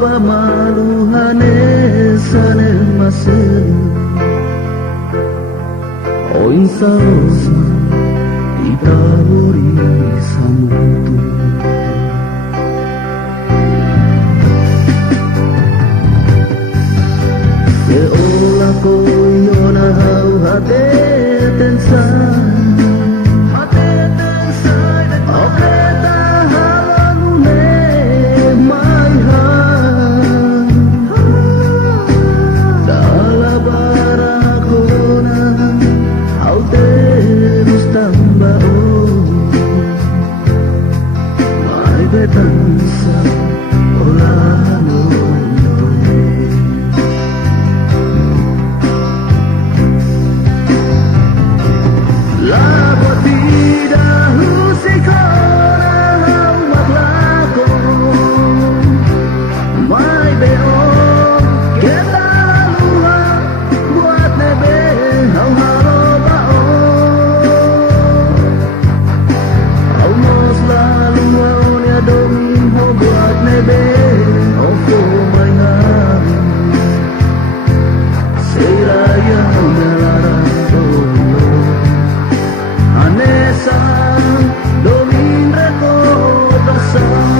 ba maluhane sane masen o insarosa itabori samutu e ola ko yona hau hate tensa betanza olano la vida husikona maglako may beo kita luha buat nebe hau halo bao hau mos lalu domingo buat nebe opo may ham seraya melarang anesa domin rekotasan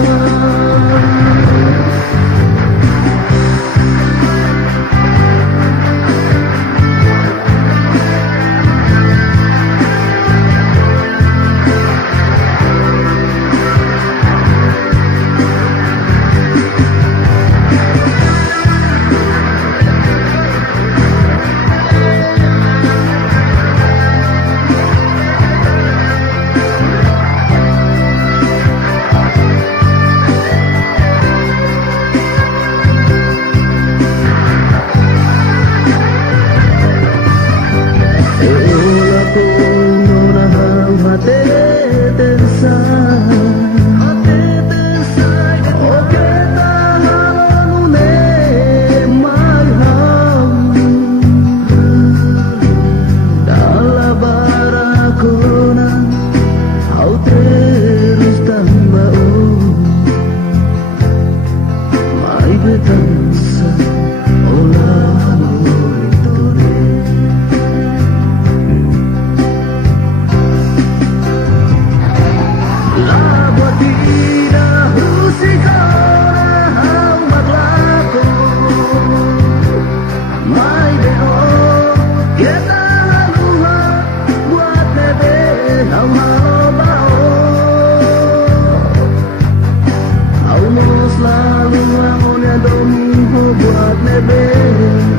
domingo buat nebe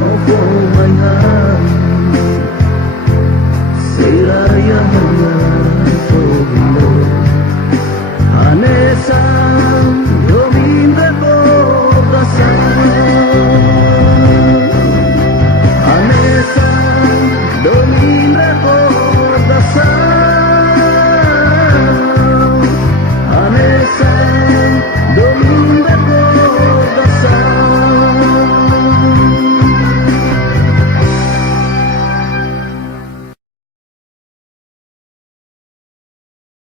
opo may ham seraya hanya so